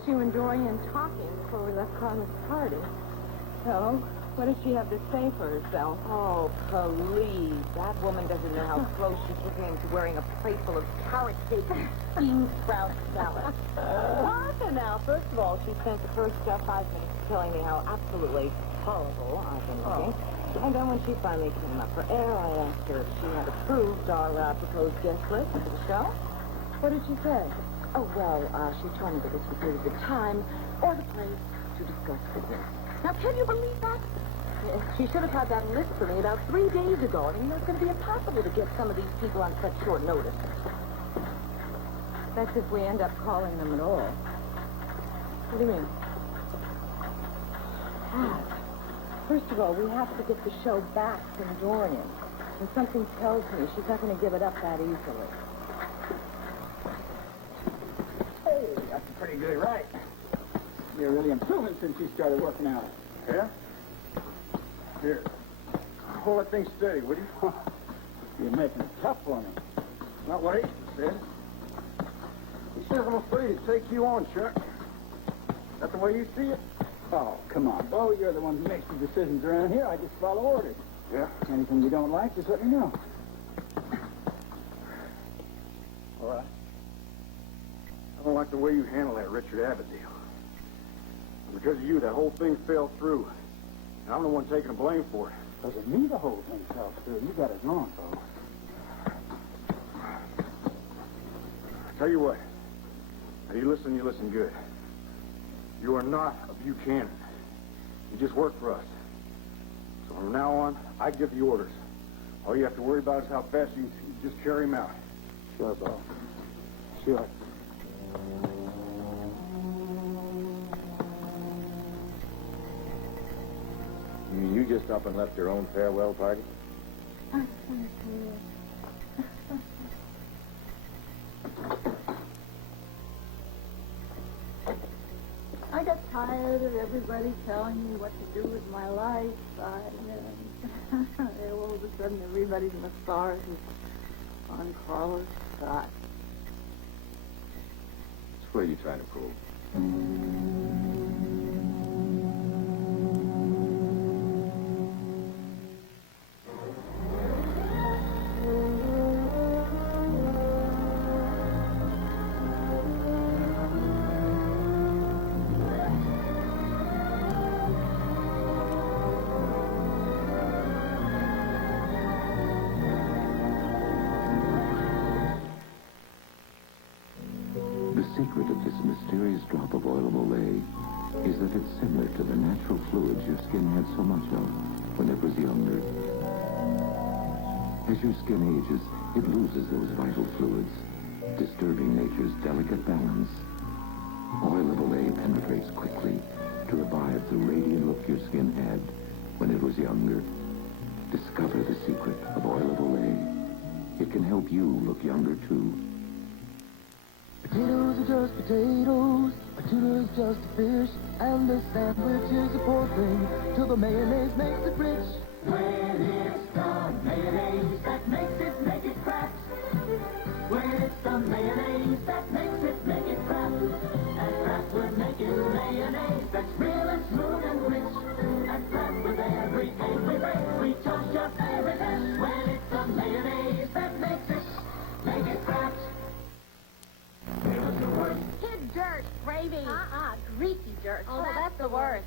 missed you and Dorian talking before we left Carla's party. So, what does she have to say for herself? Oh, please. That woman doesn't know how close she came to wearing a plateful of carrot cake and steamed sprout salad. Asa now, first of all, she spent the first 5 minutes telling me how absolutely horrible I've been looking. And then when she finally came up for air, I asked her if she had approved our proposed guest list for the show. What did she say? Oh, well, she told me that this was neither the time or the place to discuss fitness. Now, can you believe that? She should have had that list for me about 3 days ago. I mean, it's going to be impossible to get some of these people on such short notice. That's if we end up calling them at all. What do you mean? First of all, we have to get the show back from Dorian. And something tells me she's not going to give it up that easily. Hey, that's a pretty good right. You're really improving since you started working out. Yeah? Here. Hold that thing steady, would you? You're making it tough for me. Not what Asa said. He says I'm afraid to take you on, Chuck. Is that the way you see it? Oh, come on, Bo. You're the one who makes the decisions around here. I just follow orders. Yeah? Anything you don't like, just let me know. All right. I don't like the way you handle that Richard Abbott deal. Because of you, that whole thing fell through. And I'm the one taking the blame for it. Because of me, the whole thing fell through. You got it wrong, Bo. Tell you what. Now, you listen good. You are not a Buchanan. You just work for us. So from now on, I give the orders. All you have to worry about is how fast you just carry them out. Sure, Bo. Sure. You just up and left your own farewell party? I got tired of everybody telling me what to do with my life. All of a sudden, everybody's massage is on Carla's side. What are you trying to prove? The secret of this mysterious drop of oil of Olay is that it's similar to the natural fluids your skin had so much of when it was younger. As your skin ages, it loses those vital fluids, disturbing nature's delicate balance. Oil of Olay penetrates quickly to revive the radiant look your skin had when it was younger. Discover the secret of Oil of Olay. It can help you look younger, too. Potatoes are just potatoes, a tuna is just a fish, and the sandwich is a poor thing, till the mayonnaise makes it rich. When it's the mayonnaise that makes it make it crack. When it's the mayonnaise that makes it make it crack. At Kraft we're making mayonnaise that's real and smooth and rich. At Kraft with every egg we break, we toast your favorite dish. When it's the mayonnaise that makes it make it Kraft. Kid dirt, gravy. Greasy dirt. Oh, that's the worst.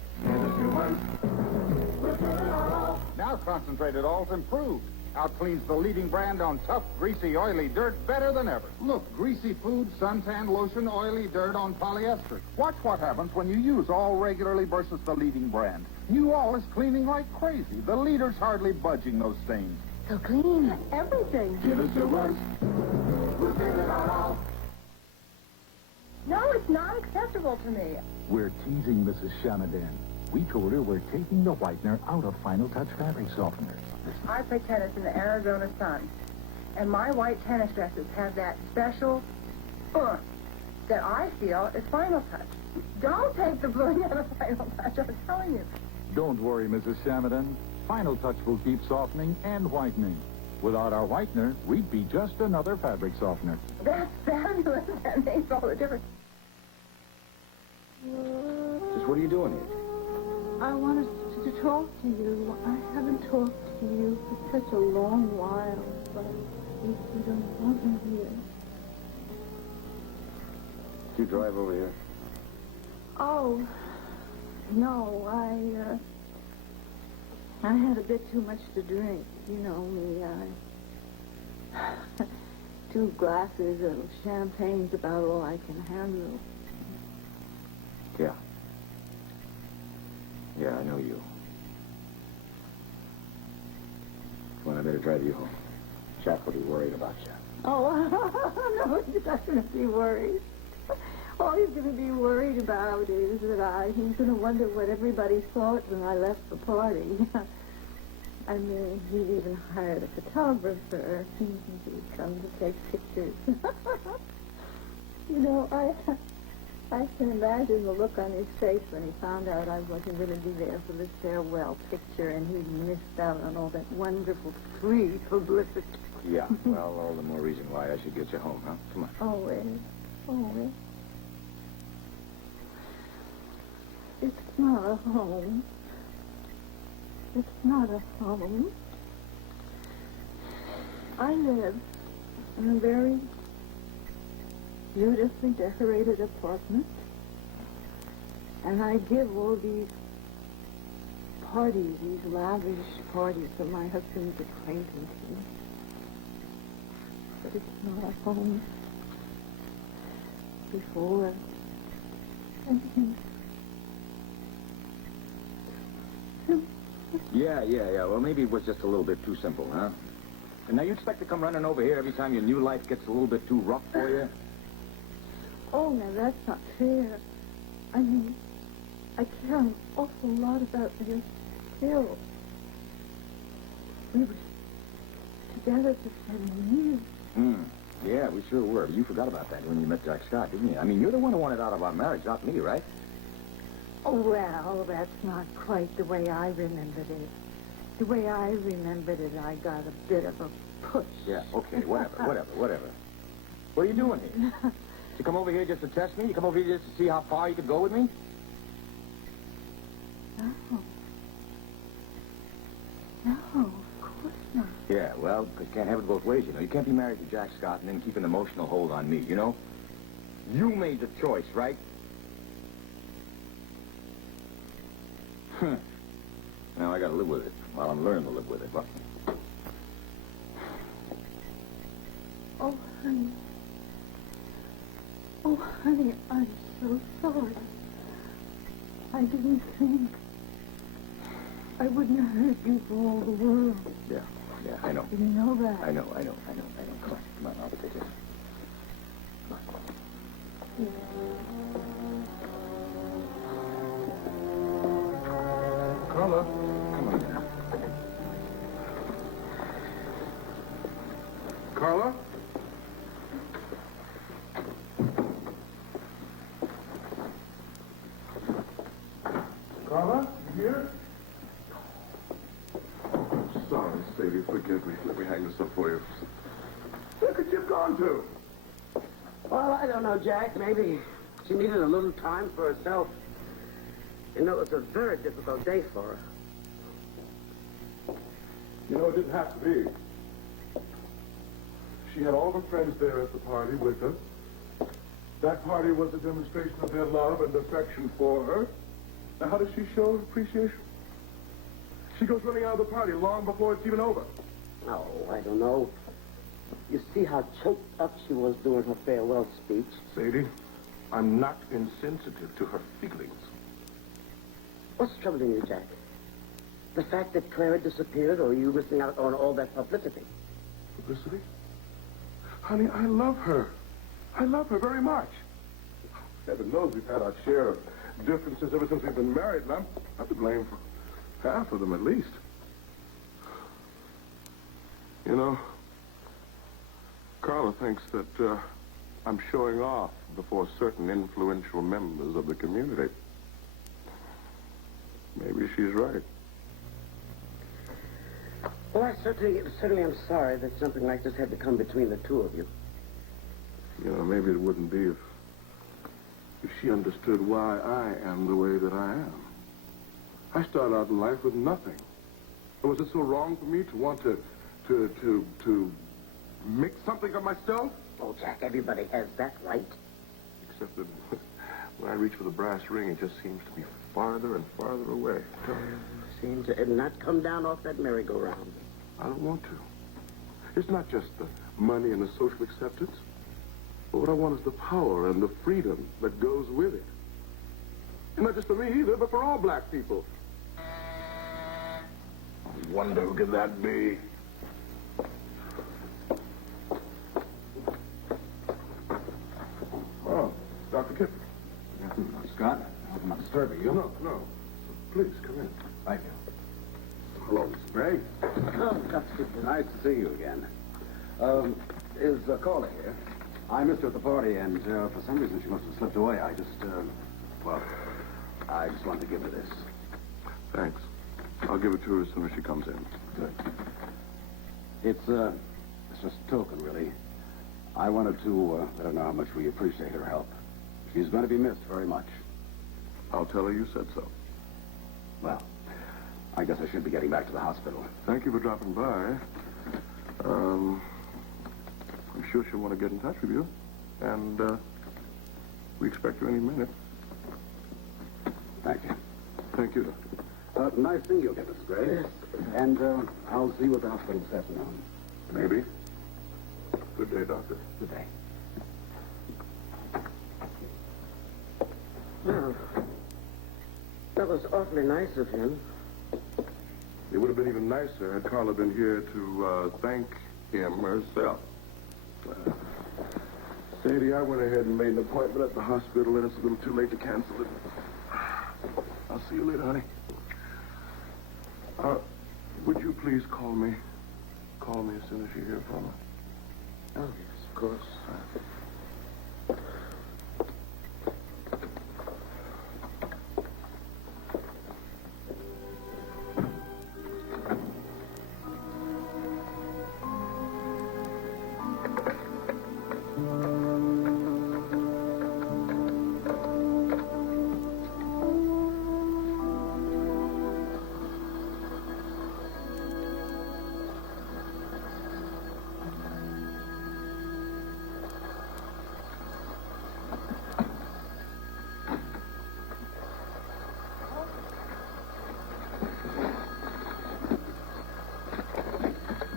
Now concentrated oil's improved. Outcleans the leading brand on tough, greasy, oily dirt better than ever. Look, greasy food, suntan lotion, oily dirt on polyester. Watch what happens when you use all regularly versus the leading brand. New All is cleaning like crazy. The leader's hardly budging those stains. So clean. Everything. Give us your worst. We'll give it all. No, it's not acceptable to me. We're teasing Mrs. Shanadan. We told her we're taking the whitener out of Final Touch fabric softener. I play tennis in the Arizona sun, and my white tennis dresses have that special that I feel is Final Touch. Don't take the blue out of Final Touch, I'm telling you. Don't worry, Mrs. Shanadan. Final Touch will keep softening and whitening. Without our whitener, we'd be just another fabric softener. That's fabulous. That makes all the difference. Just what are you doing here? I wanted to talk to you. I haven't talked to you for such a long while, but if you don't want me here. Did you drive over here? Oh, no, I had a bit too much to drink. You know me, 2 glasses of champagne's about all I can handle. Yeah. Yeah, I know you. Come on, I better drive you home. Jack will be worried about you. Oh, no, he's not going to be worried. All he's going to be worried about is that he's going to wonder what everybody thought when I left the party. I mean, he even hired a photographer. He'd come to take pictures. You know, I can imagine the look on his face when he found out I wasn't going to be there for the farewell picture and he'd missed out on all that wonderful free publicity. Yeah, well, all the more reason why I should get you home, huh? Come on. Always. Always. It's not a home. It's not a home. I live in a very beautifully decorated apartment, and I give all these parties, these lavish parties for my husband's acquaintances. But it's not a home. Before and Yeah. Well, maybe it was just a little bit too simple, huh? And now you expect to come running over here every time your new life gets a little bit too rough for you? Oh, now that's not fair. I mean, I care an awful lot about you still. We were together for 7 years. Yeah, we sure were. But you forgot about that when you met Jack Scott, didn't you? I mean, you're the one who wanted out of our marriage, not me, right? Oh, well, that's not quite the way I remembered it. The way I remembered it, I got a bit of a push. Yeah, okay, whatever. What are you doing here? You come over here just to test me? You come over here just to see how far you could go with me? No, of course not. Yeah, well, because you can't have it both ways, you know. You can't be married to Jack Scott and then keep an emotional hold on me, you know? You made the choice, right? Now I gotta live with it while I'm learning to live with it. Well, oh, honey. Oh, honey, I'm so sorry. I didn't think. I wouldn't hurt you for all the world. yeah, I know. You know that. I know. Come on, I'll take it. Carla. Come on now. Carla? Carla, you here? Sorry, Sadie, forgive me. Let me hang this up for you. Where could you have gone to? Well, I don't know, Jack. Maybe she needed a little time for herself. You know, it was a very difficult day for her. You know, it didn't have to be. She had all of her friends there at the party with her. That party was a demonstration of their love and affection for her. Now, how does she show appreciation? She goes running out of the party long before it's even over. Oh, I don't know. You see how choked up she was during her farewell speech? Sadie, I'm not insensitive to her feelings. What's troubling you, Jack? The fact that Clara disappeared, or you missing out on all that publicity? Publicity? Honey, I love her. I love her very much. Heaven knows we've had our share of differences ever since we've been married, and I'm to blame for half of them at least. You know, Carla thinks that I'm showing off before certain influential members of the community. Maybe she's right. Well, I certainly am sorry that something like this had to come between the two of you. You know, maybe it wouldn't be if she understood why I am the way that I am. I started out in life with nothing. And was it so wrong for me to want to make something of myself? Oh, Jack, everybody has that right. Except that when I reach for the brass ring, it just seems to be farther and farther away. Seems to not come down off that merry-go-round. I don't want to. It's not just the money and the social acceptance. But what I want is the power and the freedom that goes with it. And not just for me either, but for all black people. I wonder who could that be? Oh, Dr. Kip. Scott, I hope I'm not disturbing you. No. Please, come in. Thank you. Hello, Mr. Gray. Oh, that's good. Nice to see you again. Is Carla here? I missed her at the party, and for some reason she must have slipped away. I just wanted to give her this. Thanks. I'll give it to her as soon as she comes in. Good. It's just a token, really. I wanted to let her know how much we appreciate her help. She's going to be missed very much. I'll tell her you said so. Well, I guess I should be getting back to the hospital. Thank you for dropping by. I'm sure she'll want to get in touch with you. And, we expect you any minute. Thank you. Thank you, Doctor. Nice seeing you again, Mrs. Gray. Yes. And I'll see you at the hospital this afternoon. Maybe. Good day, Doctor. Good day. Well, that was awfully nice of him. It would have been even nicer had Carla been here to thank him herself. Sadie, I went ahead and made an appointment at the hospital, and it's a little too late to cancel it. I'll see you later, honey. Would you please call me? Call me as soon as you hear from her. Oh, yes, of course.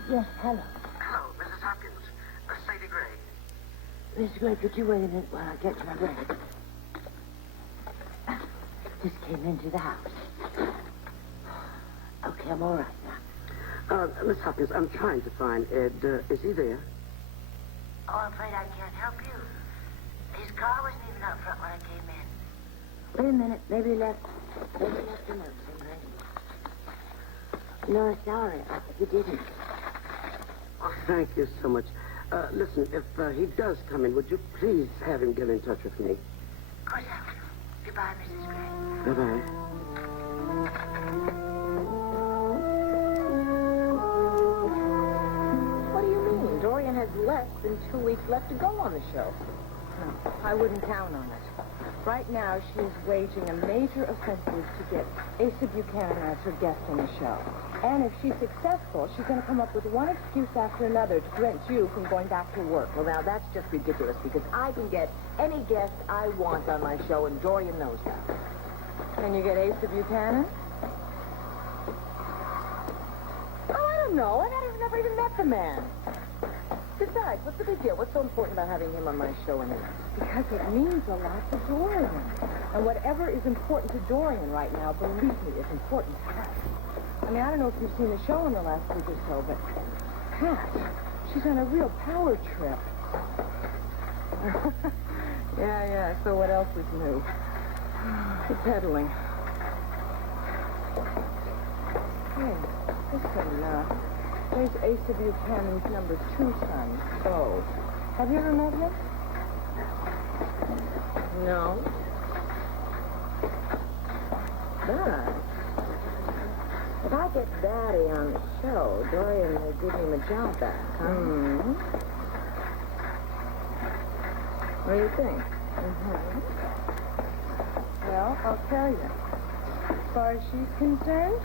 Yes, hello. Hello, Mrs. Hopkins. Sadie Gray. Miss Gray, could you wait a minute while I get my break? Just came into the house. Okay, I'm all right now. Miss Hopkins, I'm trying to find Ed. Is he there? Oh, I'm afraid I can't help you. His car wasn't even out front when I came in. Wait a minute. Maybe he left a note somewhere. No, sorry. He didn't. Oh, thank you so much. Listen, if he does come in, would you please have him get in touch with me? Of course I will. Goodbye, Mrs. Gray. Bye-bye. What do you mean? Dorian has less than 2 weeks left to go on the show. No, I wouldn't count on it. Right now, she is waging a major offensive to get Asa Buchanan as her guest on the show. And if she's successful, she's going to come up with one excuse after another to prevent you from going back to work. Well, now, that's just ridiculous, because I can get any guest I want on my show, and Dorian knows that. Can you get Asa Buchanan? Oh, I don't know. I've never even met the man. Besides, what's the big deal? What's so important about having him on my show anyway? Because it means a lot to Dorian. And whatever is important to Dorian right now, believe me, is important to us. I mean, I don't know if you've seen the show in the last week or so, but Cat, she's on a real power trip. Yeah, so what else is new? The peddling. Hey, listen, there's Asa Buchanan's number 2 son, Bo. Have you ever met him? No. But if I get Daddy on the show, Dorian will give him a job back, huh? Mm-hmm. What do you think? Well, I'll tell you. As far as she's concerned,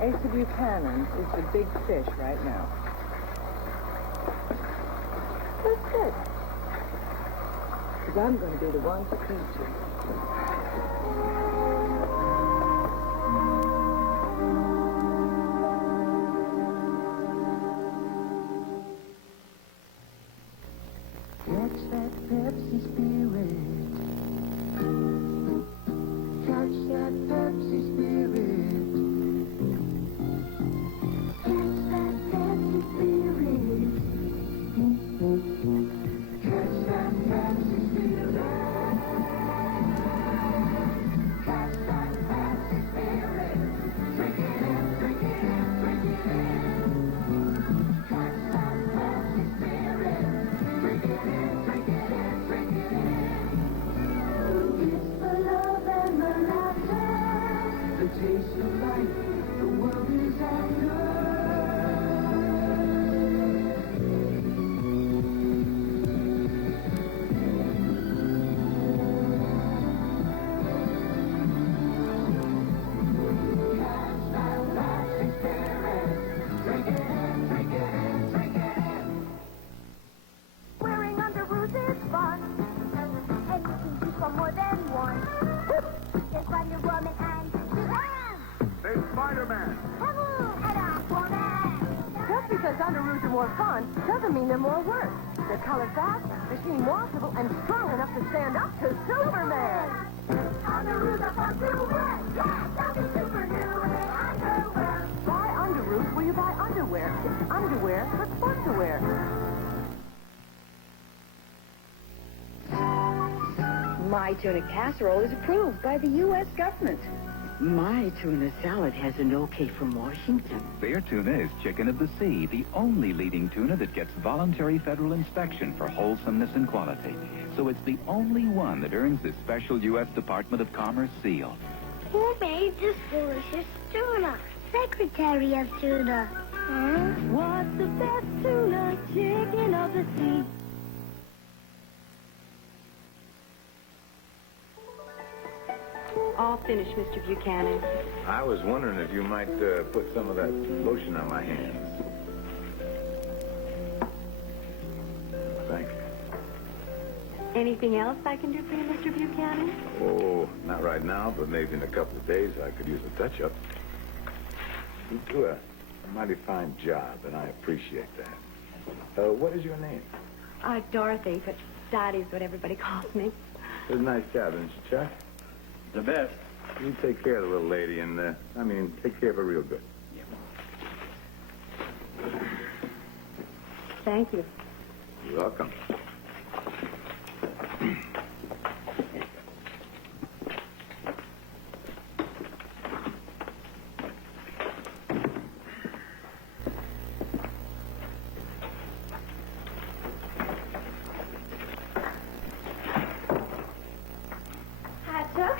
Asa Buchanan is the big fish right now. That's good. Because I'm going to be the one to eat you. Catch that Pepsi spirit. Catch that Pepsi spirit. Catch that Pepsi spirit. Catch that Pepsi spirit. Catch that Pepsi spirit. Drink it in, drink it in, drink it in. Catch that Pepsi spirit. Drink it in, drink it in, drink it in. It's the love and the laughter, the taste of life, the world is after. Catch that Pepsi spirit. Drink it in, drink it in, drink it in. Wearing underoos is fun, and you can choose from more than one. There's Wonder Woman and Shazam! There's Spider-Man. Hello, and Aquaman! Just because underoos are more fun doesn't mean they're more work. They're color fast, machine washable, and strong enough to stand up to Superman. Underoos are fun to wear! Yeah, they'll be super new in underwear! Buy underoos where you buy underwear. It's underwear that's fun to wear. My tuna casserole is approved by the U.S. government. My tuna salad has an okay from Washington. Fair Tuna is chicken of the sea, the only leading tuna that gets voluntary federal inspection for wholesomeness and quality. So it's the only one that earns this special U.S. Department of Commerce seal. Who made this delicious tuna? Secretary of Tuna. Huh? What's the best tuna? Chicken of the sea. All finished, Mr. Buchanan. I was wondering if you might put some of that lotion on my hands. Thank you. Anything else I can do for you, Mr. Buchanan? Oh, not right now, but maybe in a couple of days I could use a touch-up. You do a mighty fine job, and I appreciate that. What is your name? Dorothy, but Dottie's what everybody calls me. It's a nice job, isn't it, Chuck? The best. You take care of the little lady, and, take care of her real good. Thank you. You're welcome. Hi, Chuck.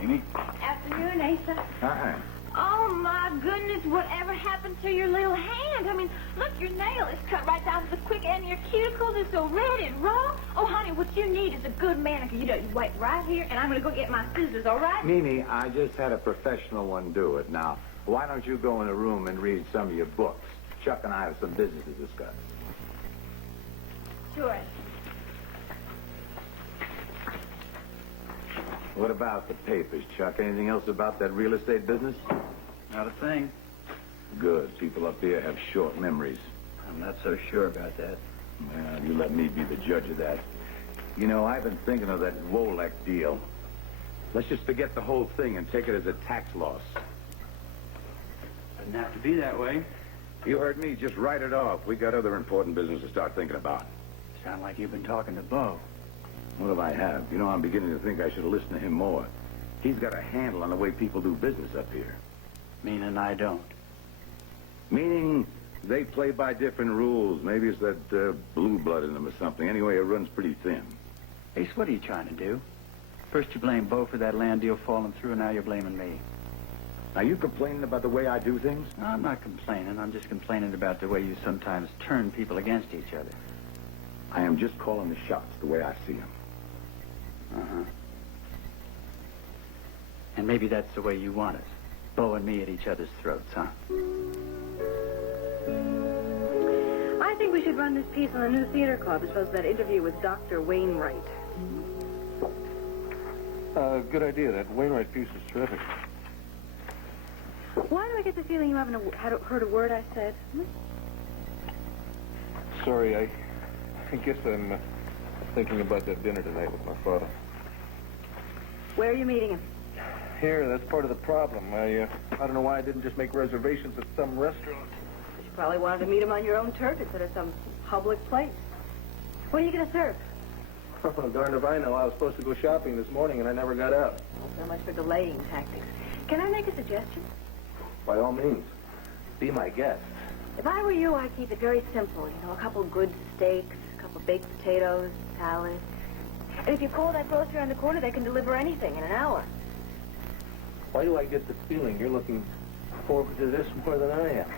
Amy? Afternoon, Asa. Hi. Oh, my goodness, whatever happened to your little hand? I mean, look, your nail is cut right down to the quick end, and your cuticles are so red and raw. Oh, honey, what you need is a good manicure. You wait right here, and I'm going to go get my scissors, all right? Mimi, I just had a professional one do it. Now, why don't you go in a room and read some of your books? Chuck and I have some business to discuss. Sure. What about the papers, Chuck? Anything else about that real estate business? Not a thing. Good. People up here have short memories. I'm not so sure about that. Well, you let me be the judge of that. You know, I've been thinking of that Wolek deal. Let's just forget the whole thing and take it as a tax loss. Doesn't have to be that way. You heard me. Just write it off. We got other important business to start thinking about. Sound like you've been talking to Bo. Well, if I have. You know, I'm beginning to think I should have listened to him more. He's got a handle on the way people do business up here. Meaning I don't. Meaning they play by different rules. Maybe it's that blue blood in them or something. Anyway, it runs pretty thin. Ace, what are you trying to do? First you blame Bo for that land deal falling through, and now you're blaming me. Are you complaining about the way I do things? No, I'm not complaining. I'm just complaining about the way you sometimes turn people against each other. I am just calling the shots the way I see them. Uh-huh. And maybe that's the way you want it. Bo and me at each other's throats, huh? I think we should run this piece on the new theater club as well as that interview with Dr. Wainwright. Good idea. That Wainwright piece is terrific. Why do I get the feeling you haven't heard a word I said? Sorry, I guess I'm thinking about that dinner tonight with my father. Where are you meeting him? Here, that's part of the problem. I don't know why I didn't just make reservations at some restaurant. You probably wanted to meet him on your own turf instead of some public place. What are you going to serve? Oh, darned if I know. I was supposed to go shopping this morning, and I never got out. So much for delaying tactics. Can I make a suggestion? By all means, be my guest. If I were you, I'd keep it very simple. You know, a couple good steaks, a couple baked potatoes, salad. And if you call that grocery on the corner, they can deliver anything in an hour. Why do I get the feeling you're looking forward to this more than I am?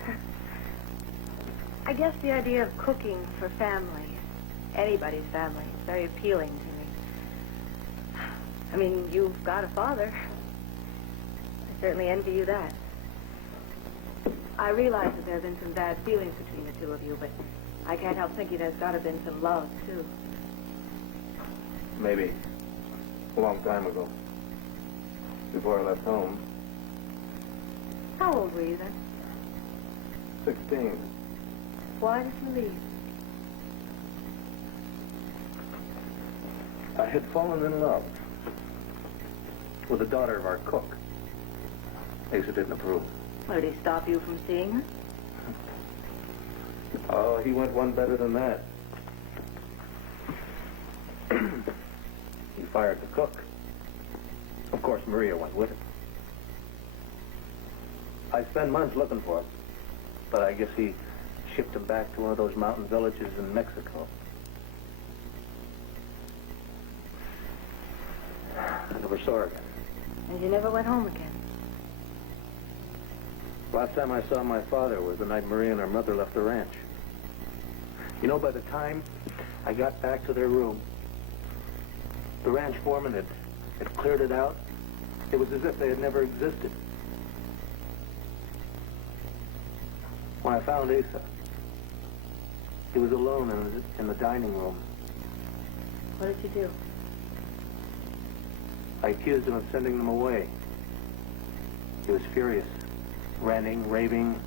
I guess the idea of cooking for family, anybody's family, is very appealing to me. I mean, you've got a father. I certainly envy you that. I realize that there have been some bad feelings between the two of you, but I can't help thinking there's got to have been some love, too. Maybe. A long time ago. Before I left home. How old were you then? 16. Why did you leave? I had fallen in love with the daughter of our cook. Asa didn't approve. Well, did he stop you from seeing her? Oh, he went one better than that. He fired the cook. Of course, Maria went with him. I spent months looking for him, but I guess he shipped him back to one of those mountain villages in Mexico. I never saw her again. And you never went home again? Last time I saw my father was the night Maria and her mother left the ranch. You know, by the time I got back to their room, the ranch foreman had cleared it out. It was as if they had never existed. When I found Asa, he was alone in the dining room. What did you do? I accused him of sending them away. He was furious, ranting, raving.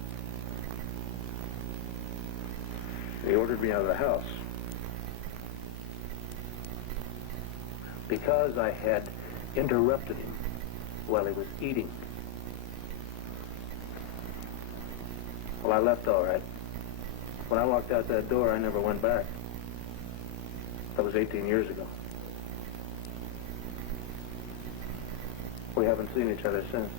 He ordered me out of the house. Because I had interrupted him while he was eating. Well, I left all right. When I walked out that door, I never went back. That was 18 years ago. We haven't seen each other since.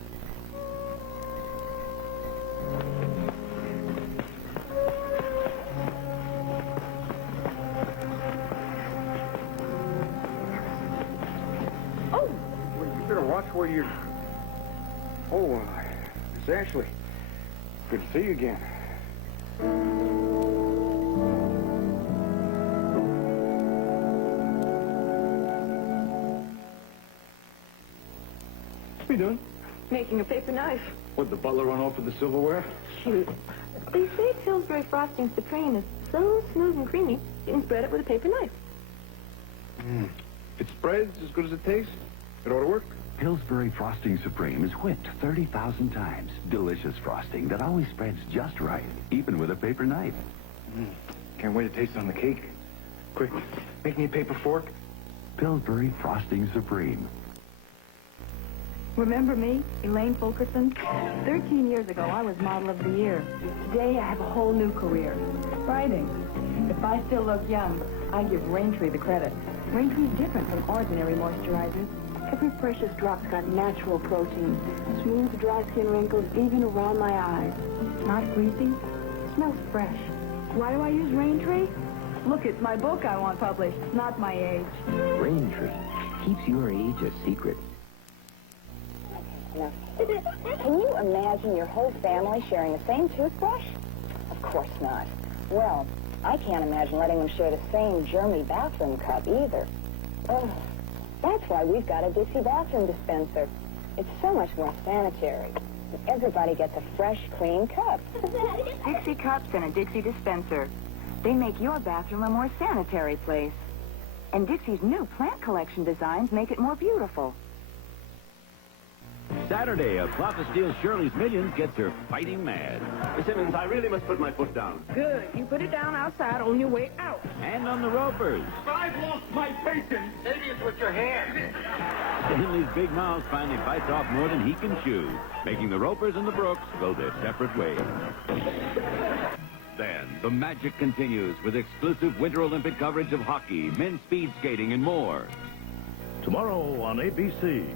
Oh! Well, you better watch where you're... Oh, it's Ashley. Good to see you again. What are you doing? Making a paper knife. What, the butler run off with the silverware? Shoot. They say Pillsbury frosting supreme is so smooth and creamy, you can spread it with a paper knife. If it spreads as good as it tastes, it ought to work. Pillsbury Frosting Supreme is whipped 30,000 times. Delicious frosting that always spreads just right, even with a paper knife. Can't wait to taste it on the cake. Quick, make me a paper fork. Pillsbury Frosting Supreme. Remember me, Elaine Fulkerson? 13 years ago, I was Model of the Year. Today, I have a whole new career. Writing. If I still look young, I give Raintree the credit. Raintree's different from ordinary moisturizers. Every precious drop's got natural protein. Smooth, dry skin wrinkles, even around my eyes. Not greasy. Smells fresh. Why do I use Raintree? Look, it's my book I want published, not my age. Raintree keeps your age a secret. Can you imagine your whole family sharing the same toothbrush? Of course not. Well, I can't imagine letting them share the same germy bathroom cup either. Ugh. That's why we've got a Dixie bathroom dispenser. It's so much more sanitary. Everybody gets a fresh, clean cup. Dixie cups and a Dixie dispenser. They make your bathroom a more sanitary place. And Dixie's new plant collection designs make it more beautiful. Saturday, a plot to steal Shirley's millions gets her fighting mad. Miss Simmons, I really must put my foot down. Good. You put it down outside on your way out. And on the ropers. I've lost my patience. Maybe it's with your hands. Stanley's big mouth finally bites off more than he can chew, making the ropers and the Brooks go their separate ways. Then, the magic continues with exclusive Winter Olympic coverage of hockey, men's speed skating, and more. Tomorrow on ABC.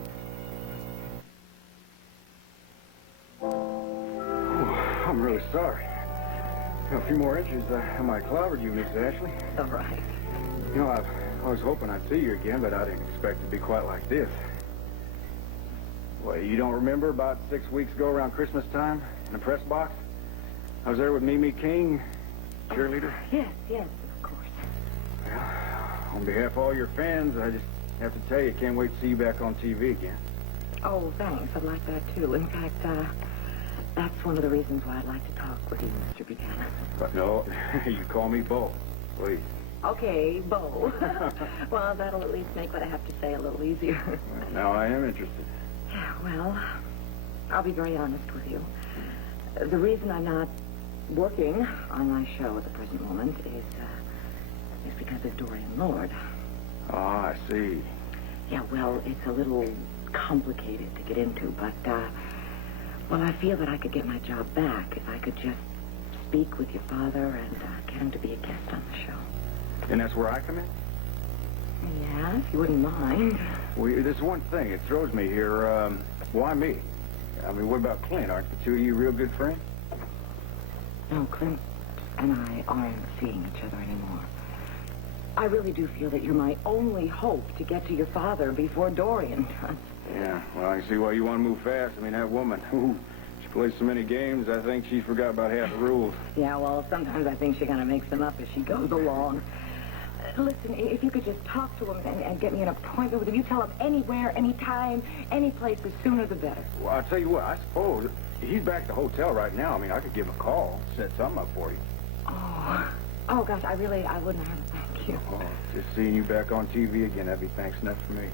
I'm really sorry. A few more inches, I might clobbered you, Miss Ashley. All right. You know, I was hoping I'd see you again, but I didn't expect it to be quite like this. Well, you don't remember about 6 weeks ago around Christmas time in the press box? I was there with Mimi King, cheerleader. Yes, of course. Well, on behalf of all your fans, I just have to tell you, can't wait to see you back on TV again. Oh, thanks. I'd like that, too. In fact, that's one of the reasons why I'd like to talk with you, Mr. Buchanan. But no, you call me Bo, please. Okay, Bo. Well, that'll at least make what I have to say a little easier. Well, now I am interested. Yeah, well, I'll be very honest with you. The reason I'm not working on my show at the present moment is because of Dorian Lord. Oh, I see. Yeah, well, it's a little complicated to get into, but, well, I feel that I could get my job back if I could just speak with your father and get him to be a guest on the show. And that's where I come in? Yeah, if you wouldn't mind. Well, there's one thing. It throws me here. Why me? I mean, what about Clint? Aren't the two of you real good friends? No, Clint and I aren't seeing each other anymore. I really do feel that you're my only hope to get to your father before Dorian does. Yeah, well, I can see why you want to move fast. I mean, that woman, she plays so many games, I think she forgot about half the rules. Yeah, well, sometimes I think she kind of makes them up as she goes along. Listen, if you could just talk to him and get me an appointment with him. You tell him anywhere, anytime, any place, the sooner the better. Well, I'll tell you what, I suppose he's back at the hotel right now. I mean, I could give him a call, set something up for you. Oh, gosh, I wouldn't have to thank you. Oh, just seeing you back on TV again, that'd be thanks enough for me.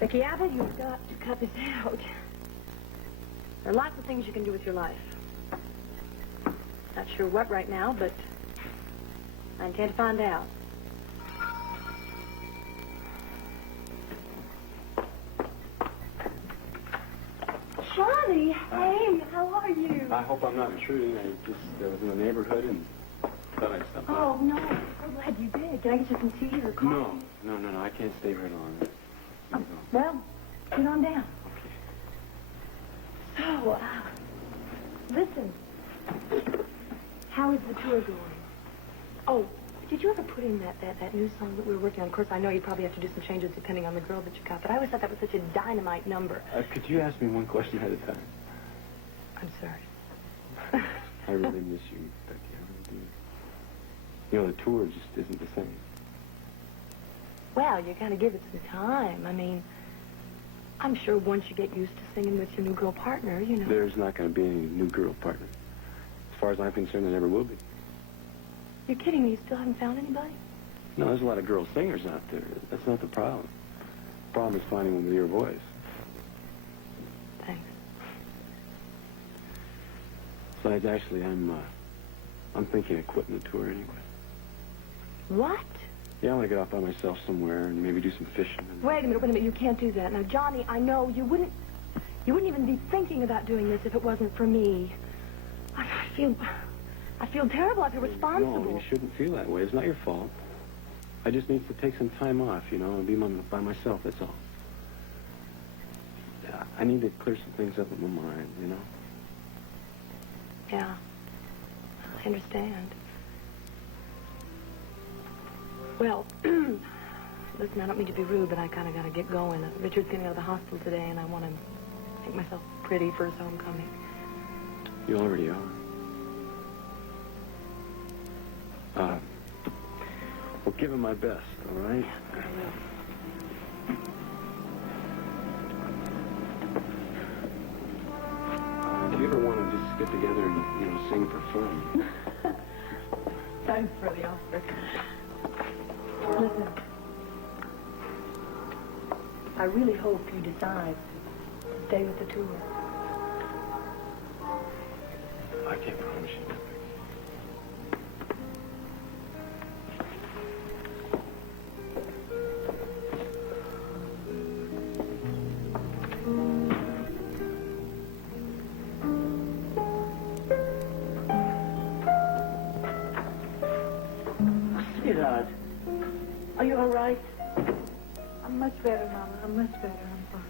Becky Abbott, you've got to cut this out. There are lots of things you can do with your life. Not sure what right now, but I intend to find out. Johnny, hey, how are you? I hope I'm not intruding. I just was in the neighborhood and thought I'd stop by. Oh, no, I'm so glad you did. Can I get you some tea or coffee? No, I can't stay very long. Well, get on down. So, listen. How is the tour going? Oh, did you ever put in that new song that we were working on? Of course, I know you probably have to do some changes depending on the girl that you got, but I always thought that was such a dynamite number. Could you ask me one question at a time? I'm sorry. I really miss you, Becky. I really do. You know, the tour just isn't the same. Well, you gotta give it some time. I mean, I'm sure once you get used to singing with your new girl partner, you know. There's not going to be any new girl partner. As far as I'm concerned, there never will be. You're kidding me? You still haven't found anybody? No, there's a lot of girl singers out there. That's not the problem. The problem is finding one with your voice. Thanks. Besides, actually, I'm thinking of quitting the tour anyway. What? Yeah, I want to get off by myself somewhere and maybe do some fishing. Wait a minute. You can't do that. Now, Johnny, I know you wouldn't even be thinking about doing this if it wasn't for me. I feel terrible. I feel responsible. No, you shouldn't feel that way. It's not your fault. I just need to take some time off, you know, and be by myself, that's all. I need to clear some things up in my mind, you know? Yeah. I understand. Well, listen, I don't mean to be rude, but I kind of got to get going. Richard's getting out of the hospital today, and I want to make myself pretty for his homecoming. You already are. Well, give him my best, all right? I will. Do you ever want to just get together and, sing for fun? Thanks for the offer. Listen, I really hope you decide to stay with the tour. I can't promise you. Sweetheart, are you all right? I'm much better, Mama. I'm much better. I'm fine.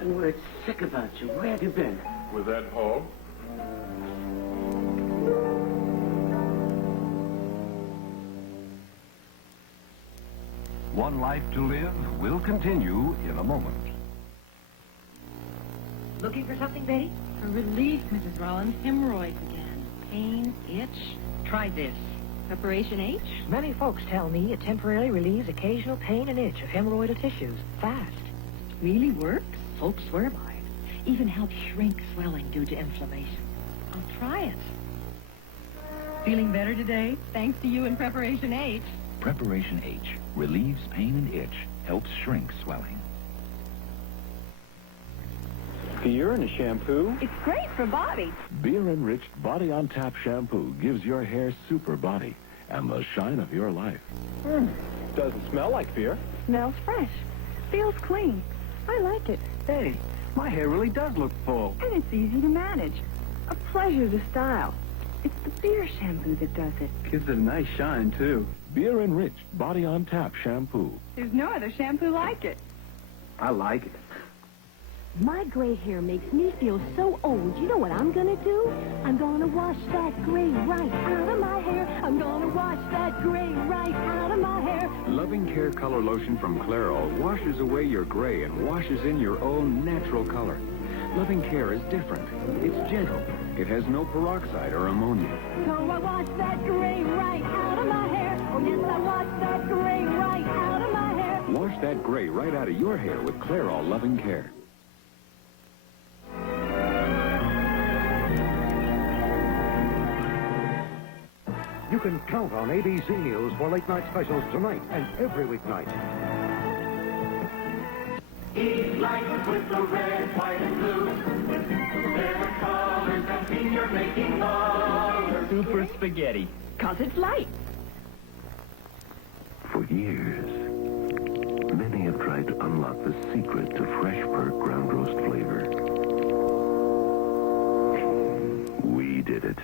And we're sick about you. Where have you been? With Ed home? One Life to Live will continue in a moment. Looking for something, Betty? For relief, Mrs. Rollins. Hemorrhoids again. Pain, itch. Try this. Preparation H? Many folks tell me it temporarily relieves occasional pain and itch of hemorrhoidal tissues. Fast. Really works? Folks swear by it. Even helps shrink swelling due to inflammation. I'll try it. Feeling better today? Thanks to you and Preparation H. Preparation H relieves pain and itch, helps shrink swelling. Beer and a shampoo? It's great for body. Beer-enriched Body on Tap shampoo gives your hair super body and the shine of your life. Doesn't smell like beer. Smells fresh. Feels clean. I like it. Hey, my hair really does look full. And it's easy to manage. A pleasure to style. It's the beer shampoo that does it. Gives it a nice shine, too. Beer-enriched Body on Tap shampoo. There's no other shampoo like it. I like it. My gray hair makes me feel so old. You know what I'm gonna do? I'm gonna wash that gray right out of my hair. I'm gonna wash that gray right out of my hair. Loving Care Color Lotion from Clairol washes away your gray and washes in your own natural color. Loving Care is different. It's gentle. It has no peroxide or ammonia. So I wash that gray right out of my hair. Oh yes, I wash that gray right out of my hair. Wash that gray right out of your hair with Clairol Loving Care. You can count on ABC News for late night specials tonight and every weeknight. Eat life with the red, white, and blue. Their colors that mean you're making colors. Super spaghetti. 'Cause it's light. For years, many have tried to unlock the secret to fresh perk ground roast flavor. We did it.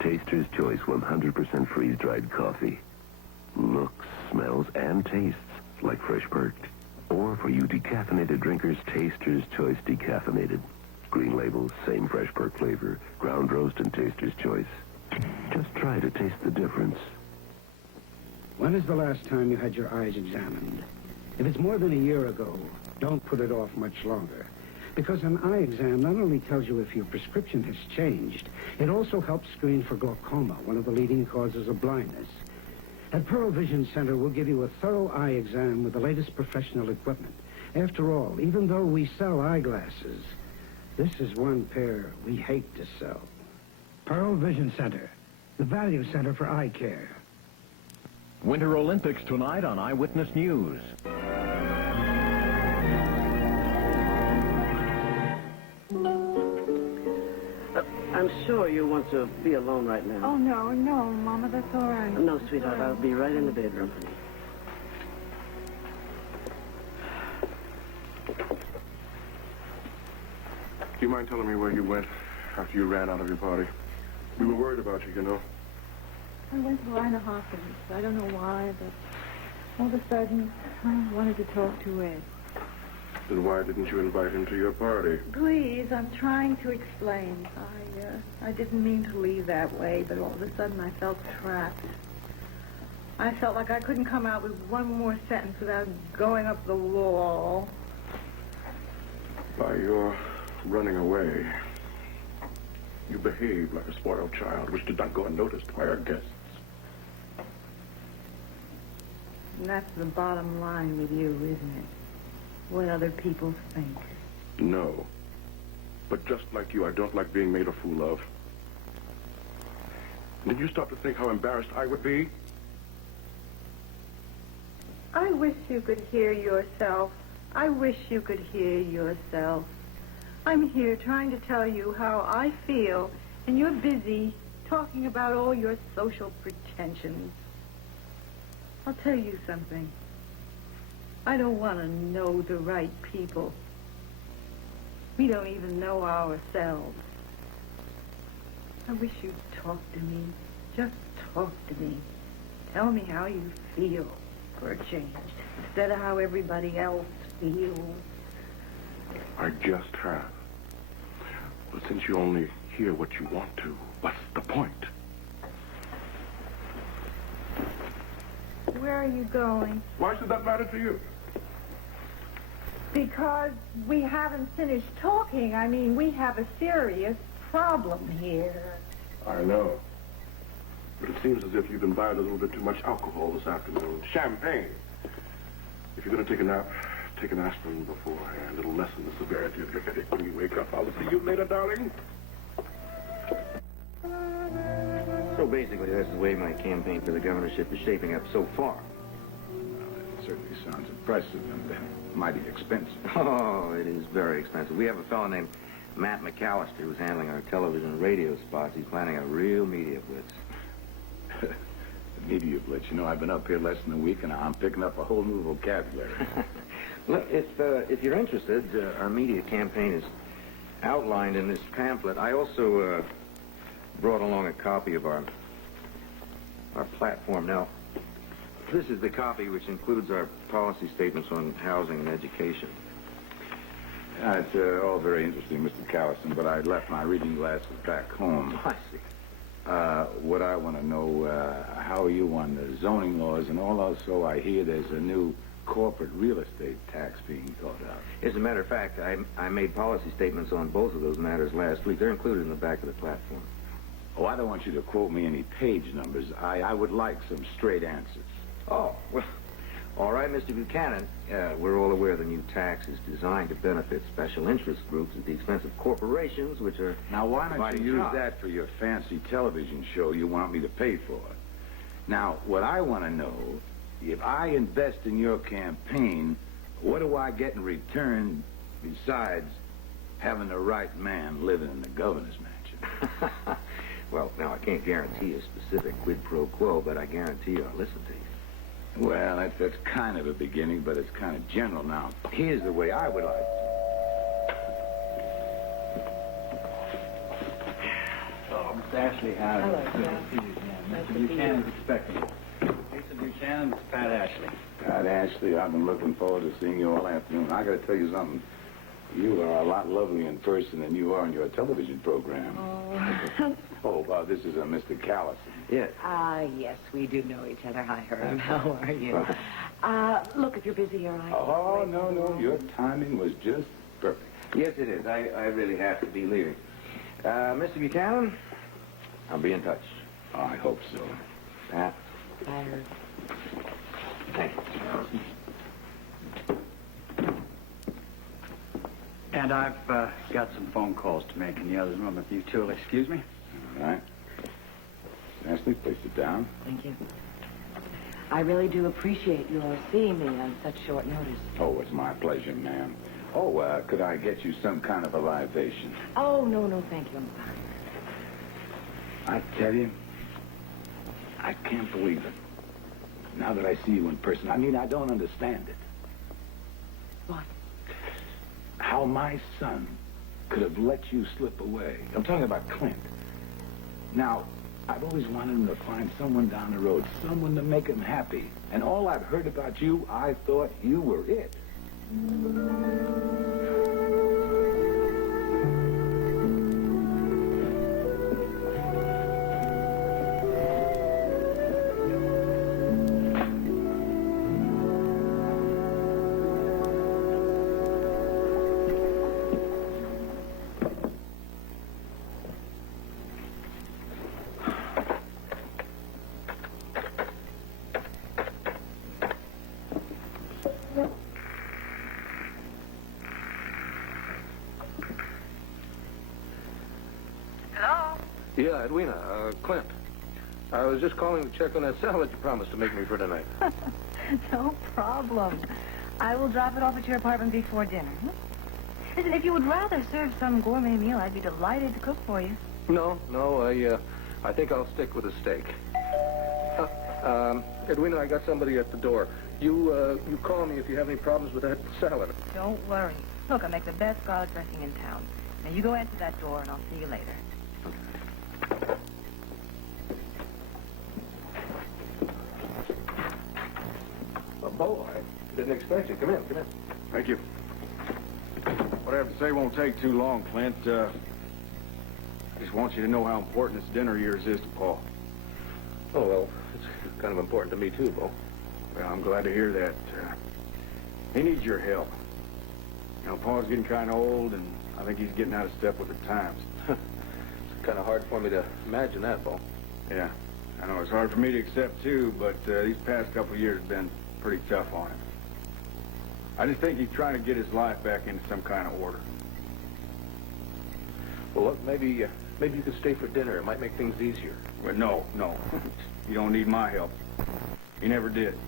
Taster's Choice 100% freeze-dried coffee. Looks, smells, and tastes like fresh perked. Or for you decaffeinated drinkers, Taster's Choice decaffeinated. Green label, same fresh perk flavor, ground roast and Taster's Choice. Just try to taste the difference. When is the last time you had your eyes examined? If it's more than a year ago, don't put it off much longer. Because an eye exam not only tells you if your prescription has changed, it also helps screen for glaucoma, one of the leading causes of blindness. At Pearl Vision Center, we'll give you a thorough eye exam with the latest professional equipment. After all, even though we sell eyeglasses, this is one pair we hate to sell. Pearl Vision Center, the value center for eye care. Winter Olympics tonight on Eyewitness News. I'm sure you want to be alone right now. Oh, no, Mama, that's all right. No, sweetheart, I'll be right in the bedroom. Do you mind telling me where you went after you ran out of your party? We were worried about you, you know. I went to Lina Hawkins. I don't know why, but all of a sudden, I wanted to talk to Ed. Then why didn't you invite him to your party? Please, I'm trying to explain. I didn't mean to leave that way, but all of a sudden I felt trapped. I felt like I couldn't come out with one more sentence without going up the wall. By your running away, you behaved like a spoiled child, which did not go unnoticed by our guests. And that's the bottom line with you, isn't it? What other people think. No. But just like you, I don't like being made a fool of. Did you stop to think how embarrassed I would be? I wish you could hear yourself. I wish you could hear yourself. I'm here trying to tell you how I feel, and you're busy talking about all your social pretensions. I'll tell you something. I don't want to know the right people. We don't even know ourselves. I wish you'd talk to me. Just talk to me. Tell me how you feel, for a change, instead of how everybody else feels. I just have. But since you only hear what you want to, what's the point? Where are you going? Why should that matter to you? Because we haven't finished talking. I mean, we have a serious problem here. I know. But it seems as if you've imbibed a little bit too much alcohol this afternoon. Champagne. If you're going to take a nap, take an aspirin beforehand. It'll lessen the severity of your headache when you wake up. I'll see you later, darling. So basically, that's the way my campaign for the governorship is shaping up so far. It certainly sounds impressive and mighty expensive. Oh, it is very expensive. We have a fellow named Matt McAllister who's handling our television and radio spots. He's planning a real media blitz. Media blitz. You know, I've been up here less than a week, and I'm picking up a whole new vocabulary. Look, if you're interested, our media campaign is outlined in this pamphlet. I also brought along a copy of our platform. Now, this is the copy which includes our policy statements on housing and education. It's all very interesting, Mr. Callison, but I left my reading glasses back home. I see. What I want to know, how are you on the zoning laws, and also I hear there's a new corporate real estate tax being thought out. As a matter of fact, I made policy statements on both of those matters last week. They're included in the back of the platform. Oh, I don't want you to quote me any page numbers. I would like some straight answers. Oh, well, all right, Mr. Buchanan. We're all aware the new tax is designed to benefit special interest groups at the expense of corporations, which are... Now, why don't you use that for your fancy television show you want me to pay for? Now, what I want to know, if I invest in your campaign, what do I get in return besides having the right man living in the governor's mansion? Well, now, I can't guarantee a specific quid pro quo, but I guarantee I'll listen to you. Well, that's kind of a beginning, but it's kind of general now. Here's the way I would like to. Oh, Miss Ashley, how Hello, Mr. Buchanan's expecting you. Mr. Buchanan, it's Pat Ashley. God, Ashley, I've been looking forward to seeing you all afternoon. I got to tell you something. You are a lot lovelier in person than you are in your television program. This is Mr. Callison. Yes. Yes, we do know each other. Hi, Herb. How are you? Look, if you're busy here, Oh, no. Your timing was just perfect. Yes, it is. I really have to be leaving. Mr. Buchanan, I'll be in touch. I hope so. Pat? Bye, Herb. Thanks. And I've got some phone calls to make in the other room. If you two will excuse me. All right. Ashley, please sit down. Thank you. I really do appreciate your seeing me on such short notice. Oh, it's my pleasure, ma'am. Oh, could I get you some kind of a libation? Oh, no, thank you. I'm fine. I tell you, I can't believe it. Now that I see you in person, I mean, I don't understand it. What? How my son could have let you slip away. I'm talking about Clint. Now, I've always wanted him to find someone down the road, someone to make him happy. And all I've heard about you, I thought you were it. Yeah, Edwina, Clint. I was just calling to check on that salad you promised to make me for tonight. No problem. I will drop it off at your apartment before dinner. Listen, if you would rather serve some gourmet meal, I'd be delighted to cook for you. No, I think I'll stick with a steak. Edwina, I got somebody at the door. You call me if you have any problems with that salad. Don't worry. Look, I make the best garlic dressing in town. Now, you go answer that door, and I'll see you later. Bo, I didn't expect you. Come in. Thank you. What I have to say won't take too long, Clint. I just want you to know how important this dinner of yours is to Paul. Oh, well, it's kind of important to me, too, Bo. Well, I'm glad to hear that. He needs your help. You know, Paul's getting kind of old, and I think he's getting out of step with the times. It's kind of hard for me to imagine that, Bo. Yeah, I know it's hard for me to accept, too, but these past couple of years have been pretty tough on him. I just think he's trying to get his life back into some kind of order. Well, look, maybe you could stay for dinner. It might make things easier. Well, no. You don't need my help. He never did.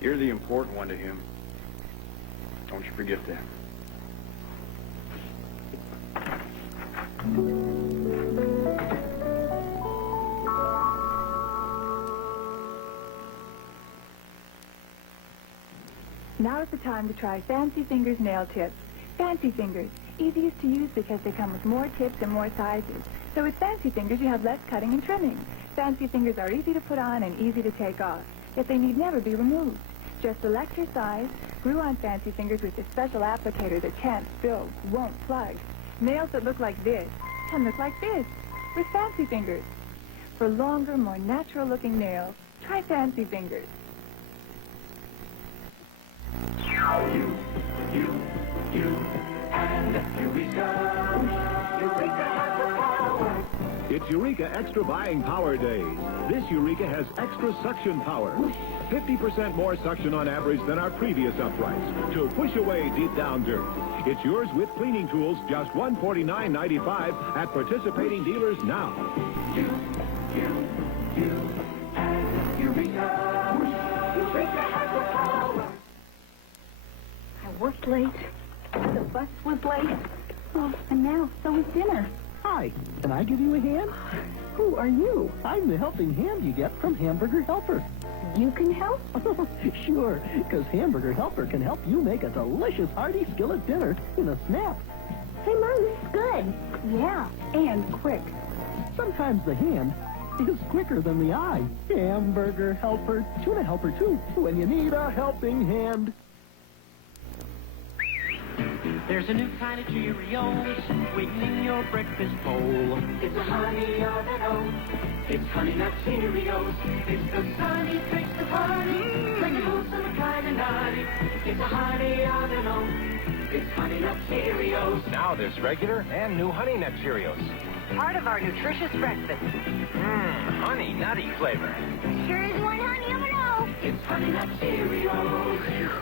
You're the important one to him. Don't you forget that. Now is the time to try Fancy Fingers nail tips. Fancy Fingers, easiest to use because they come with more tips and more sizes. So with Fancy Fingers, you have less cutting and trimming. Fancy Fingers are easy to put on and easy to take off, yet they need never be removed. Just select your size, glue on Fancy Fingers with a special applicator that can't spill, won't plug. Nails that look like this can look like this with Fancy Fingers. For longer, more natural-looking nails, try Fancy Fingers. You, and Eureka. Eureka has the power. It's Eureka Extra Buying Power Days. This Eureka has extra suction power. 50% more suction on average than our previous uprights to push away deep down dirt. It's yours with cleaning tools, just $149.95 at participating dealers now. You, and Eureka. Eureka has the power. I worked late. The bus was late. Oh, and now so is dinner. Hi, can I give you a hand? Who are you? I'm the helping hand you get from Hamburger Helper. You can help? Sure, because Hamburger Helper can help you make a delicious hearty skillet dinner in a snap. Hey, Mom, this is good. Yeah, and quick. Sometimes the hand is quicker than the eye. Hamburger Helper, tuna helper too, when you need a helping hand. There's a new kind of Cheerios waiting in your breakfast bowl. It's a honey on and oat. It's Honey Nut Cheerios. It's the sunny fix of honey. Bring it home some kind of night. It's a honey on and oat. It's Honey Nut Cheerios. Now there's regular and new Honey Nut Cheerios. Part of our nutritious breakfast. Honey nutty flavor. Sure is one honey of an oat. It's Honey Nut Cheerios.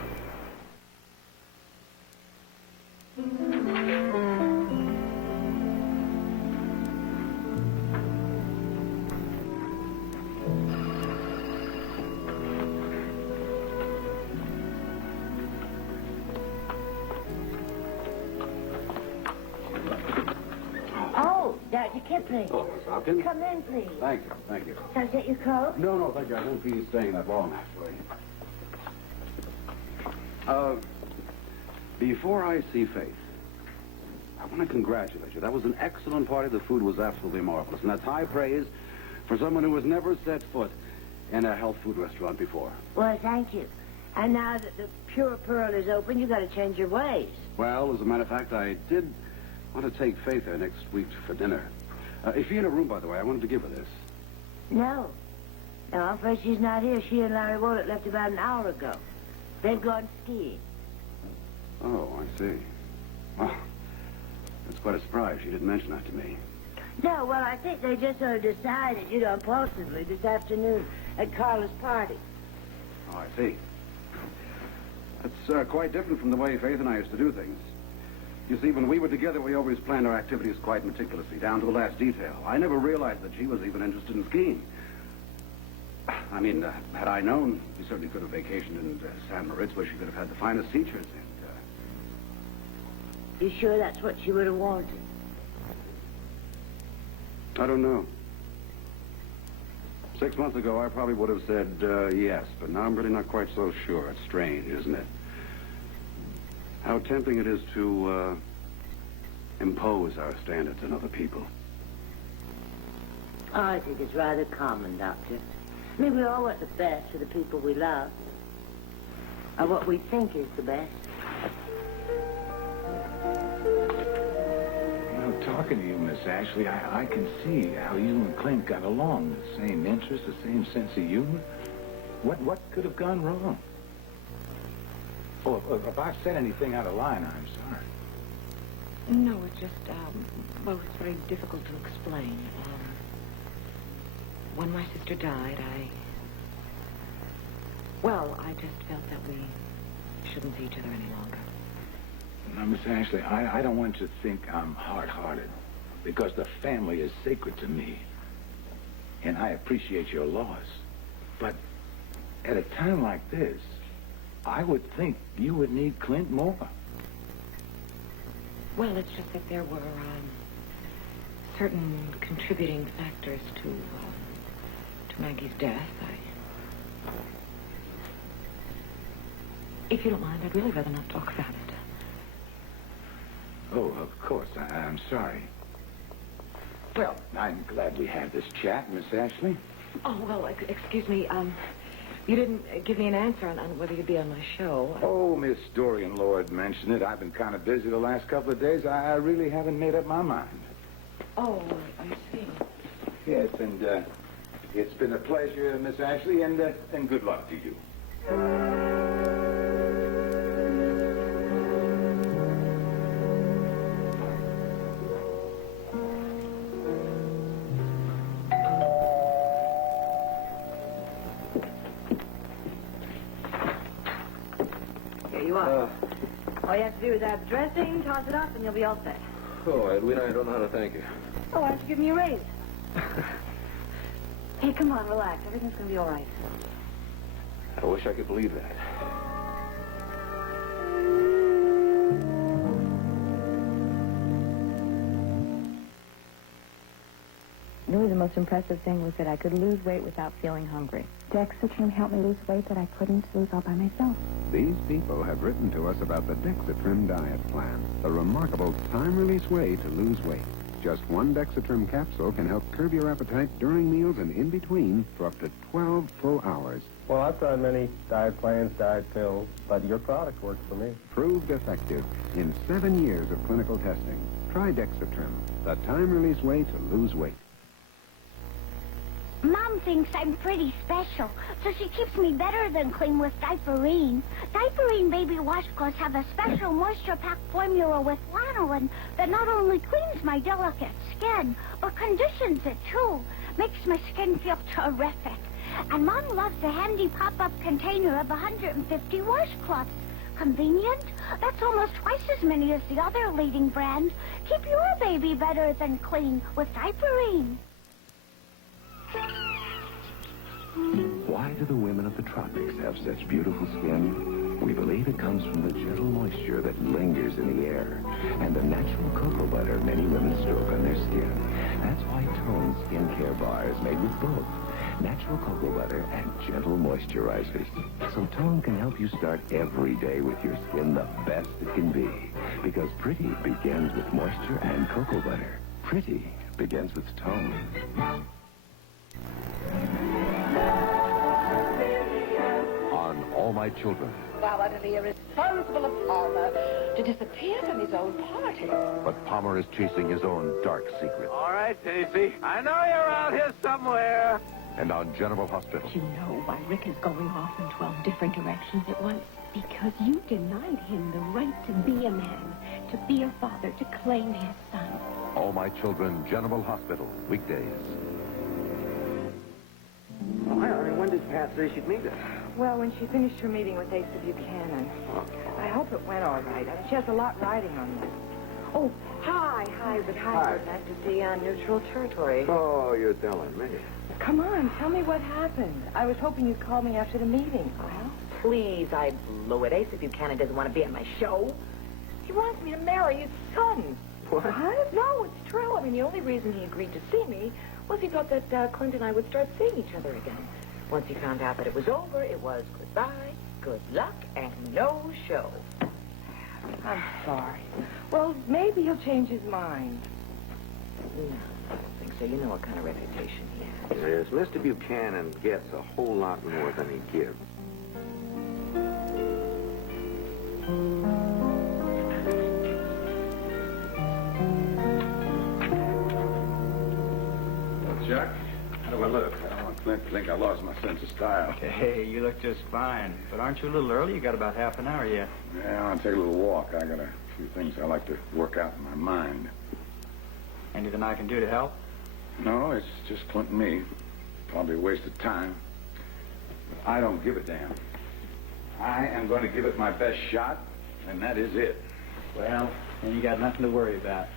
Oh, Dad, you can't play. Oh, Miss Hopkins. Come in, please. Thank you, thank you. Can I get your coat? No, thank you. I won't be staying that long, actually. Before I see Faith, I want to congratulate you. That was an excellent party. The food was absolutely marvelous. And that's high praise for someone who has never set foot in a health food restaurant before. Well, thank you. And now that the pure pearl is open, you got to change your ways. Well, as a matter of fact, I did want to take Faith there next week for dinner. If you're in a room, by the way, I wanted to give her this. No. No, I'm afraid she's not here. She and Larry Woltl left about an hour ago. They've gone skiing. Oh, I see. Well, that's quite a surprise. She didn't mention that to me. No, well, I think they just sort of decided, impulsively this afternoon at Carla's party. Oh, I see. That's quite different from the way Faith and I used to do things. You see, when we were together, we always planned our activities quite meticulously, down to the last detail. I never realized that she was even interested in skiing. I mean, had I known, we certainly could have vacationed in San Moritz, where she could have had the finest teachers. You sure that's what she would have wanted? I don't know. 6 months ago, I probably would have said yes, but now I'm really not quite so sure. It's strange, isn't it? How tempting it is to impose our standards on other people. Oh, I think it's rather common, Doctor. I mean, we all want the best for the people we love. Or what we think is the best. Talking to you, Miss Ashley, I can see how you and Clint got along. The same interests, the same sense of humor. What could have gone wrong? Oh, if I've said anything out of line, I'm sorry. No, it's just, well, it's very difficult to explain. When my sister died, I just felt that we shouldn't see each other any longer. Now, Miss Ashley, I don't want you to think I'm hard-hearted, because the family is sacred to me, and I appreciate your loss. But at a time like this, I would think you would need Clint more. Well, it's just that there were certain contributing factors to Maggie's death. If you don't mind, I'd really rather not talk about it. Oh, of course. I'm sorry. Well, I'm glad we had this chat, Miss Ashley. Oh, well, excuse me. You didn't give me an answer on whether you'd be on my show. Oh, Miss Dorian Lord mentioned it. I've been kind of busy the last couple of days. I really haven't made up my mind. Oh, I see. Yes, and it's been a pleasure, Miss Ashley, and good luck to you. All you have to do is add dressing, toss it up, and you'll be all set. Oh, Edwina, I don't know how to thank you. Oh, why don't you give me a raise? Hey, come on, relax. Everything's going to be all right. I wish I could believe that. Really, the most impressive thing was that I could lose weight without feeling hungry. Dexatrim helped me lose weight that I couldn't lose all by myself. These people have written to us about the Dexatrim diet plan, a remarkable time-release way to lose weight. Just one Dexatrim capsule can help curb your appetite during meals and in between for up to 12 full hours. Well, I've tried many diet plans, diet pills, but your product works for me. Proved effective in 7 years of clinical testing. Try Dexatrim, the time-release way to lose weight. Mom thinks I'm pretty special, so she keeps me better than clean with Diaperine. Diaperine baby washcloths have a special moisture-packed formula with lanolin that not only cleans my delicate skin, but conditions it, too. Makes my skin feel terrific. And Mom loves the handy pop-up container of 150 washcloths. Convenient? That's almost twice as many as the other leading brands. Keep your baby better than clean with Diaperine. Why do the women of the tropics have such beautiful skin? We believe it comes from the gentle moisture that lingers in the air and the natural cocoa butter many women stroke on their skin. That's why Tone skincare bar is made with both natural cocoa butter and gentle moisturizers. So Tone can help you start every day with your skin the best it can be. Because pretty begins with moisture and cocoa butter. Pretty begins with Tone. On All my children. How utterly irresponsible of Palmer to disappear from his own party. But Palmer is chasing his own dark secret. All right, Daisy. I know you're out here somewhere. And on General Hospital. You know why Rick is going off in 12 different directions at once? Because you denied him the right to be a man, to be a father, to claim his son. All my children, General Hospital, weekdays. Oh, I mean, when did Pat say she'd meet us? Well, when she finished her meeting with Asa Buchanan. I hope it went all right. I mean, she has a lot riding on this. Oh, hi, but hi. Nice to see you on neutral territory. Oh, you're telling me. Come on, tell me what happened. I was hoping you'd call me after the meeting. Well, please, I blew it. Asa Buchanan doesn't want to be on my show. He wants me to marry his son. What? No, it's true. I mean, the only reason he agreed to see me was he thought that Clint and I would start seeing each other again. Once he found out that it was over, it was goodbye, good luck, and no show. I'm sorry. Well, maybe he'll change his mind. No, I don't think so. You know what kind of reputation he has. Yes, Mr. Buchanan gets a whole lot more than he gives. Well, Jack, how do I look? I don't want Clint to think I lost my sense of style. Hey, you look just fine. But aren't you a little early? You got about half an hour yet. Yeah, I want to take a little walk. I got a few things I like to work out in my mind. Anything I can do to help? No, it's just Clint and me. Probably a waste of time. But I don't give a damn. I am going to give it my best shot, and that is it. Well, then you got nothing to worry about.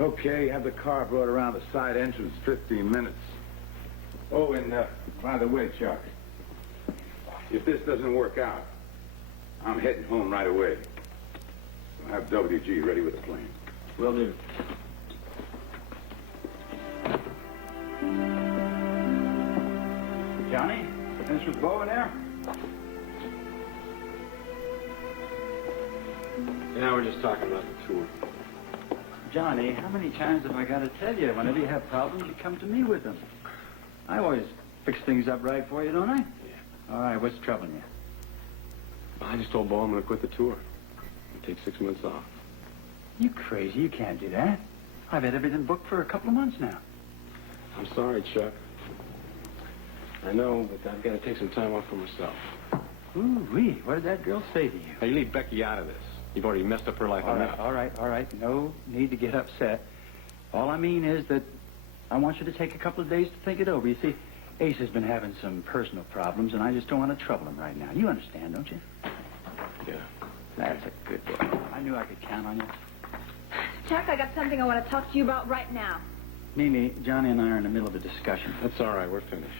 Okay, have the car brought around the side entrance 15 minutes. Oh, and by the way, Chuck, if this doesn't work out, I'm heading home right away. I'll have WG ready with a plane. Will do. Johnny, finished with Bo in there? Yeah, we're just talking about the tour. Johnny, how many times have I got to tell you? Whenever you have problems, you come to me with them. I always fix things up right for you, don't I? Yeah. All right, what's troubling you? I just told Bo I'm going to quit the tour. Take 6 months off. You crazy. You can't do that. I've had everything booked for a couple of months now. I'm sorry, Chuck. I know, but I've got to take some time off for myself. Ooh-wee. What did that girl say to you? Hey, you leave Becky out of this. You've already messed up her life enough. All right. No need to get upset. All I mean is that I want you to take a couple of days to think it over. You see, Ace has been having some personal problems, and I just don't want to trouble him right now. You understand, don't you? Yeah. That's a good boy. I knew I could count on you. Chuck, I got something I want to talk to you about right now. Mimi, Johnny and I are in the middle of a discussion. That's all right. We're finished.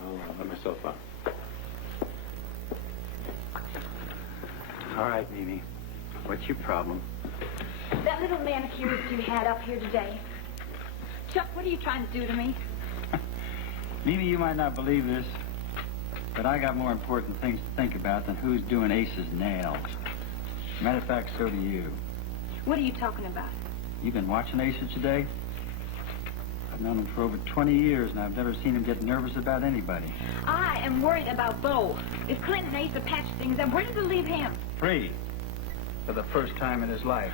I'll let myself out. All right, Mimi. What's your problem? That little manicure that you had up here today. Chuck, what are you trying to do to me? Mimi, you might not believe this, but I got more important things to think about than who's doing Ace's nails. Matter of fact, so do you. What are you talking about? You've been watching Ace today? I've known him for over 20 years, and I've never seen him get nervous about anybody. I am worried about Bo. If Clint and Asa patch things up, where does it leave him? Free. For the first time in his life.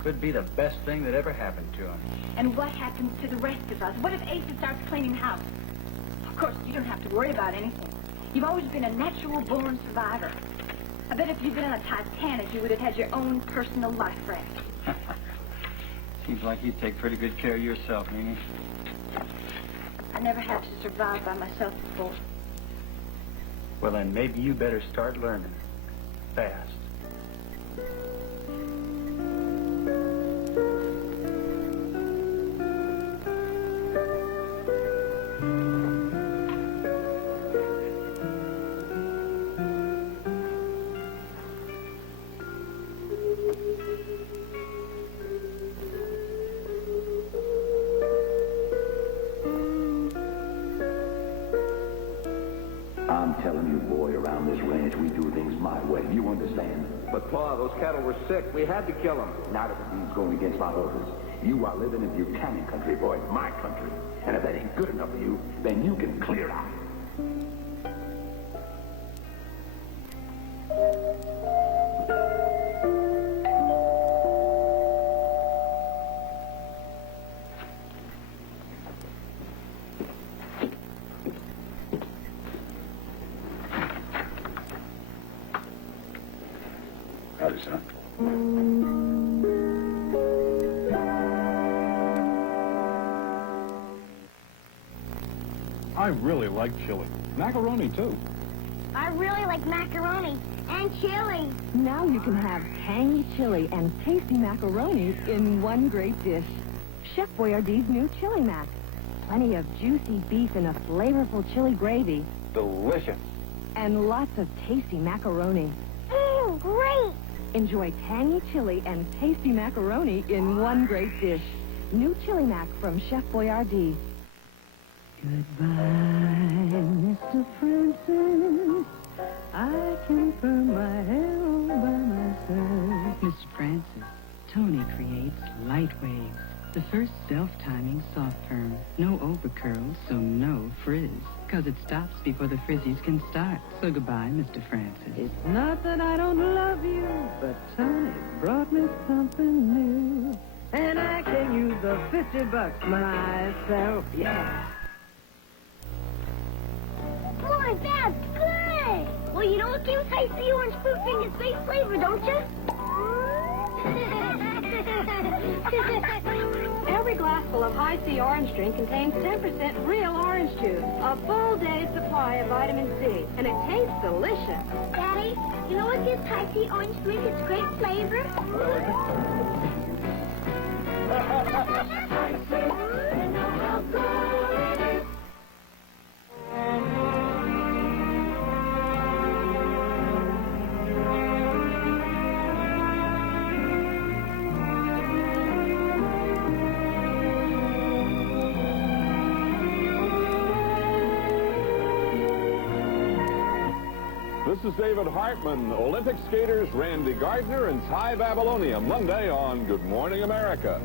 Could be the best thing that ever happened to him. And what happens to the rest of us? What if Asa starts cleaning house? Of course, you don't have to worry about anything. You've always been a natural-born survivor. I bet if you'd been on a Titanic, you would have had your own personal life raft. Seems like you take pretty good care of yourself, Mimi. I never had to survive by myself before. Well, then maybe you better start learning. Fast. I'm telling you, boy, around this ranch, we do things my way. You understand? But, Pa, those cattle were sick. We had to kill them. Not if it means going against my orders. You are living in Buchanan country, boy, my country. And if that ain't good enough for you, then you can clear out. Howdy, son. I really like chili. Macaroni, too. I really like macaroni and chili. Now you can have tangy chili and tasty macaroni in one great dish. Chef Boyardee's new chili mac. Plenty of juicy beef in a flavorful chili gravy. Delicious. And lots of tasty macaroni. Great! Enjoy tangy chili and tasty macaroni in one great dish. New chili mac from Chef Boyardee. Goodbye, Mr. Francis. I can burn my hair all by myself. Mr. Francis, Tony creates light waves. The first self-timing soft perm. No over curls, so no frizz. Because it stops before the frizzies can start. So goodbye, Mr. Francis. It's not that I don't love you, but Tony brought me something new. And I can use the $50 myself, yeah. Boy, that's good! Well, you know what gives Icy Orange Fruit Fingers great flavor, don't you? Every glassful of High C orange drink contains 10% real orange juice, a full day's supply of vitamin C, and it tastes delicious. Daddy, you know what gives High C Orange drink its great flavor? This is David Hartman. Olympic skaters Randy Gardner and Ty Babylonia Monday on Good Morning America.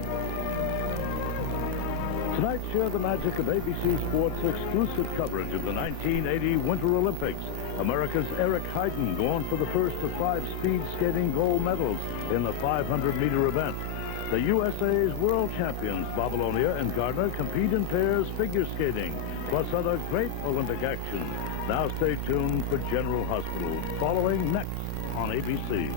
Tonight, share the magic of ABC Sports' exclusive coverage of the 1980 Winter Olympics. America's Eric Heiden going for the first of 5 speed skating gold medals in the 500-meter event. The USA's world champions, Babylonia and Gardner, compete in pairs figure skating, plus other great Olympic action. Now stay tuned for General Hospital, following next on ABC.